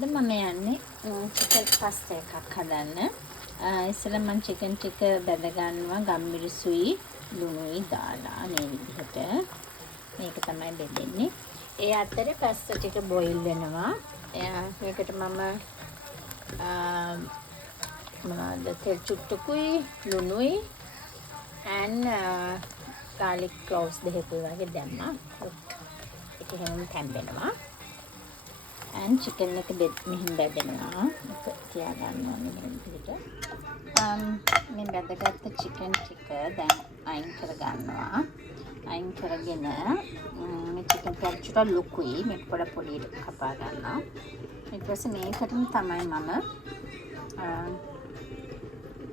අද මම යන්නේ චිකන් පස්තා එකක් හදන්න. ඉස්සෙල්ලා මම චිකන් ටික බැද ගන්නවා ගම්මිරිසුයි ලුණුයි දාලා මේ විදිහට. මේක තමයි බෙදෙන්නේ. ඒ අතරේ පස්තා ටික බොයිල් වෙනවා. මේකට මම මොනවාද තෙල් චුට්ටකුයි ලුණුයි and garlic cloves දෙකකුයි වගේ දැම්මා. ඒක හැමෝම තැම්බෙනවා. and chicken එක මෙහෙම බෙදෙනවා. ඒක තියා ගන්න ඕනේ මේ විදිහට. මේ බෙදගත්ත chicken ටික දැන් අයින් කර ගන්නවා. අයින් කරගෙන මේ chicken ටික ලොකුයි. මේක පොඩි කපා ගන්නවා. ඊට පස්සේ මේකටම තමයි මම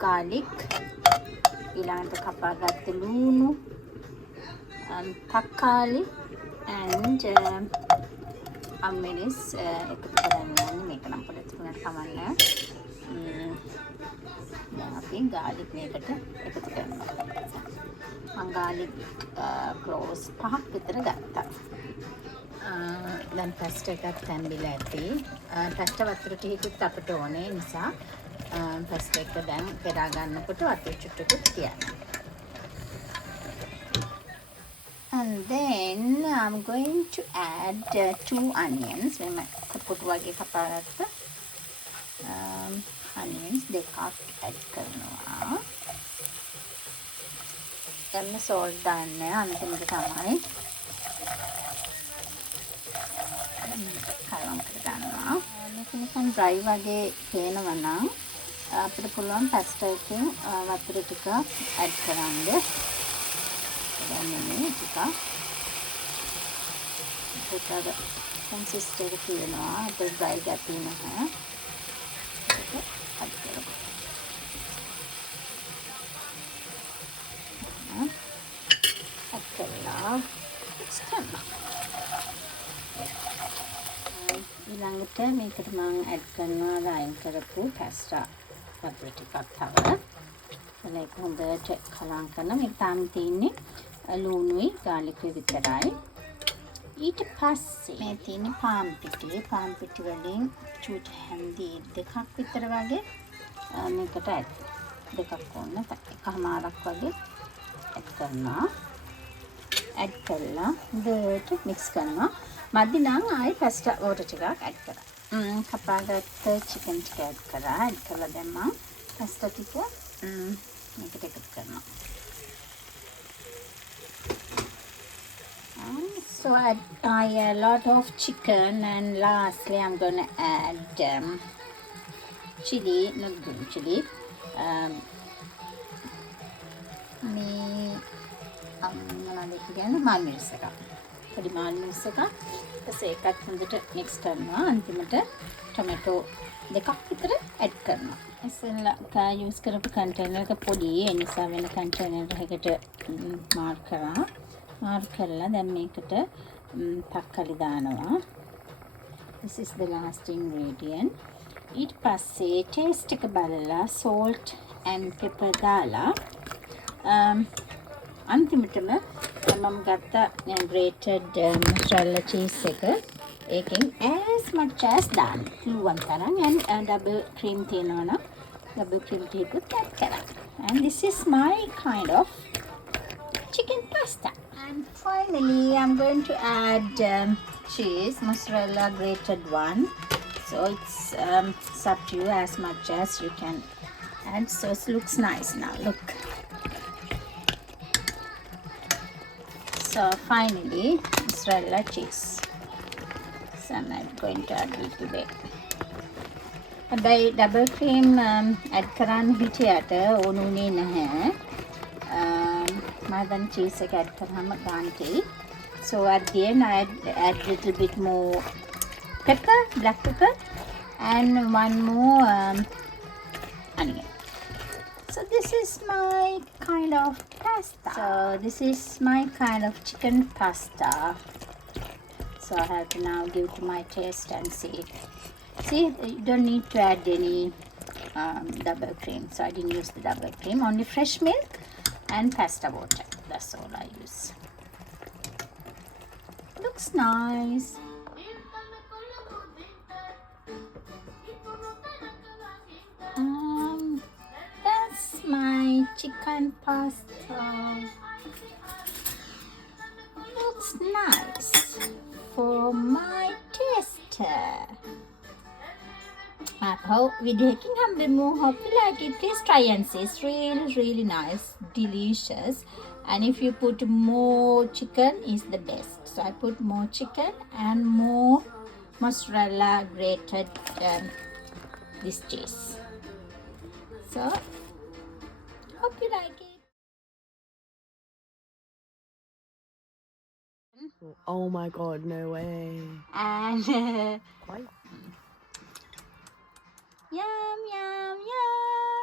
garlic ඊළඟට කපාගත්ත ලුණු තක්කාලි and අම්මිනිස් එකතු කරන්නේ මේක නම් පොඩි තුනක් කමන්න. දැන් අපි garlic මේකට එකතු කරනවා. මම garlic cloves 5ක් විතර ගත්තා. දැන් පස්ටා එකක් තැම්බිලා ඇති. පස්ටා වතුර ටිකකුත් අපිට ඕනේ නිසා පස්ටා එක දැන් පෙරා ගන්නකොට වතුර චුට්ටකුත් තියන්න. And then I'm going to add 2 onions. මෙම කපුටු වගේ කපාගත්ත onions දෙකක් add කරනවා. දැන් salt දාන්න අන්තිමට තමයි. කලවම් කර ගන්නවා. මේක නිකන් dry වගේ පේනවා නම් අපිට පුළුවන් පස්ටා එකෙන් වතුර ටික add කරන්න. දැන් ටිකක් කන්සිස්ටන්ට් තියෙනවා. ඒක dry ගැටි නැහැ. ඒක add කරමු. add කරලා ඊළඟට මේකට මම add කරනවා රයින් කරපු පස්ටා වතුර ටිකක් තව. ඒක හොඳට කලවම් කරනවා. මේක තාම තියෙන්නේ ලුණුයි garlicුයි විතරයි. ඊට පස්සේ මේ තියෙන පාන් පිටි වලින් චූටි හැන්දි දෙකක් විතර වගේ මේකට add දෙකක් ඕන එකමාරක් වගේ add කරනවා. add කරලා හොඳට mix කරනවා. මදි නම් ආයි පස්ටා වෝටර් ටිකක් add කරා. කපාගත්ත chicken ටික add කරා. add කරලා දැන් මම පස්ටා ටික මේකට එකතු කරනවා. So I add a lot of chicken and lastly I'm going to add chili, not green chili. මාල්මිරිස් එක. පොඩි මාල්මිරිස් එක. ඒකත් හොඳට mix කරනවා. අන්තිමට ටොමැටෝ දෙකක් විතර add කරනවා. ඉස්සෙල්ලා use කරපු container එක පොඩි. ඒ නිසා වෙන container එකකට මාර්ක් කරා. මාර්ක් කරලා දැන් මේකට තක්කාලි දානවා. This is the last ingredient. ඊට පස්සේ taste එක බලලා salt and pepper දාලා අන්තිමටම මම ගත්ත grated mozzarella cheese එක ඒකෙන් as much as දාන්න පුළුවන් තරම් and double cream තියෙනවා නම් double cream ටිකත් add කරා. And this is my kind of chicken pasta. And finally I'm going to add cheese, mozzarella grated one. So it's up to you as much as you can add. So it looks nice now. Look. So finally mozzarella cheese. So I'm going to add a little bit. හැබැයි double cream add කරන්න හිටියට ඕනුනේ නැහැ. මම දැන් cheese එක add කරාම ගාන්ටි. So at the end I add little bit more pepper, black pepper and one more onion. So this is my kind of pasta. So this is my kind of chicken pasta. So I have to now give to my taste and see. See, you don't need to add any double cream. So I didn't use the double cream. Only fresh milk and pasta water. That's all I use. Looks nice. and pasta. Looks nice for my taster. විදිහකින් හම්බෙමු. Hope you like it. Please try and see. It's really nice, delicious. And if you put more chicken, is the best. So I put more chicken and more mozzarella grated this cheese. So hope you like it. Oh my god, no way. And Why? yum yum yum.